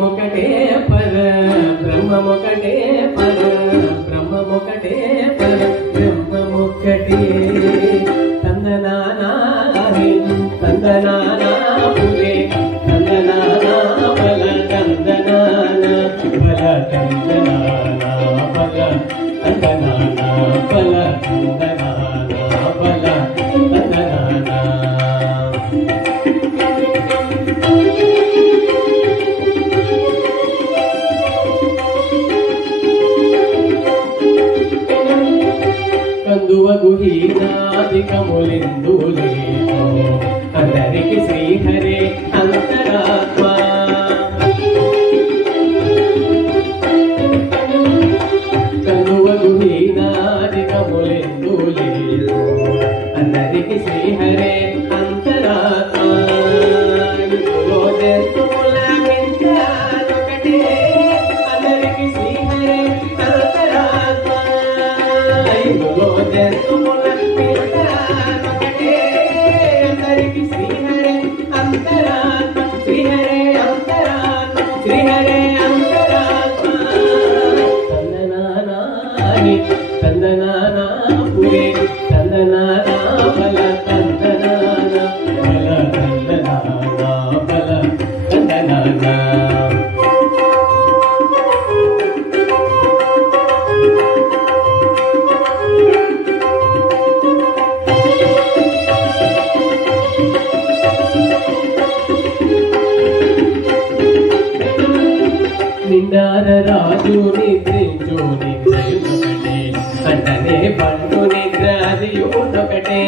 బ్రహ్మముకటే పర బ్రహ్మముకటే పర బ్రహ్మముకటే పర బ్రహ్మముకటే తందనానా తందనానా పురే తందనానా బల తందనానా బల తందనానా బల తందనానా బల తందనానా బల తందనానా కందువగుహీనాదికములిందు లేదు అందరికి శ్రీహరే అంతరాత్మ కందువగుహీనాదికములిందు లేదు అందరికి శ్రీహరే అంతరాత్మ అందరికి శ్రీహరే అంతరాత్మ అందరికి శ్రీహరే అంతరాత్మ శ్రీహరే అంతరాత్మ శ్రీహరే అంతరాత్మ తందనానాని తందనానా పురే తందనానా బల తందనానా బల తందనానా బల తందనానా నిండార రాజు నిద్రించు నిద్రయునొకటే అంటనే పండు నిద్ర అది ఒకటే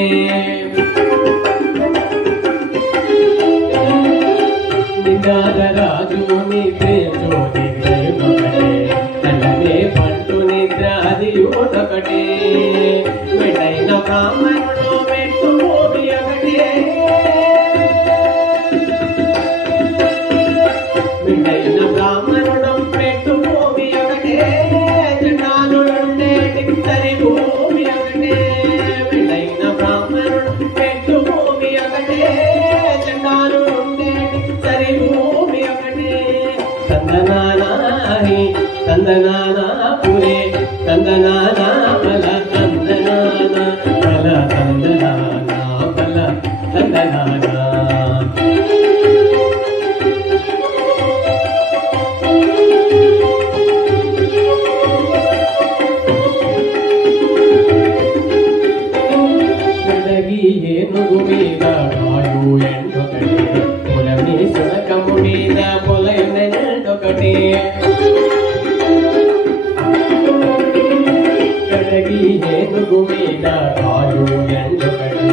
నిండార రాజు నిద్రించు నిద్రయునొకటే అంటనే పండు నిద్ర అది ఒకటే వెంటైన బ్రాహ్మణుడు పెట్టు భూమి ఒకటే వెంటైన బ్రాహ్మణుడు తందనానా పురే తందనానా బల తందనానా బల తందనానా బల తందనానా గడగి ఏనుగు మీద కాయు ఎండొకటి పొలమి సునకము మీద పొలయునెండొకటి ఏనుగు మీద కాయు ఎండొకటి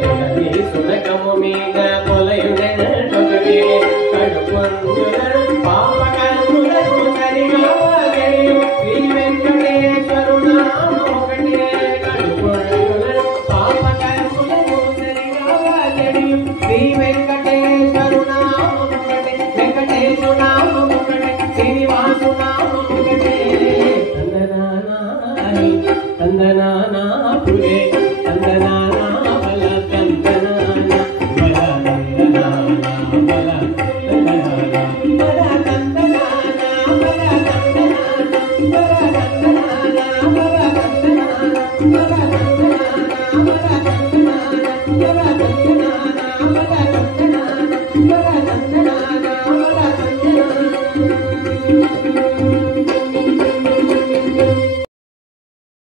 పొలమి సునకము మీద పొలయునెండొకటి కడుపొందులను పాపకర్ములను సరిగా గడియు శ్రీ వెంకటేశ్వరు నామం ఒకటే కడుపొందులను పాపకర్ములను సరిగా గడియు శ్రీ వెంకటేశ్వరు నామం ఒకటే వెంకటేశ్వరు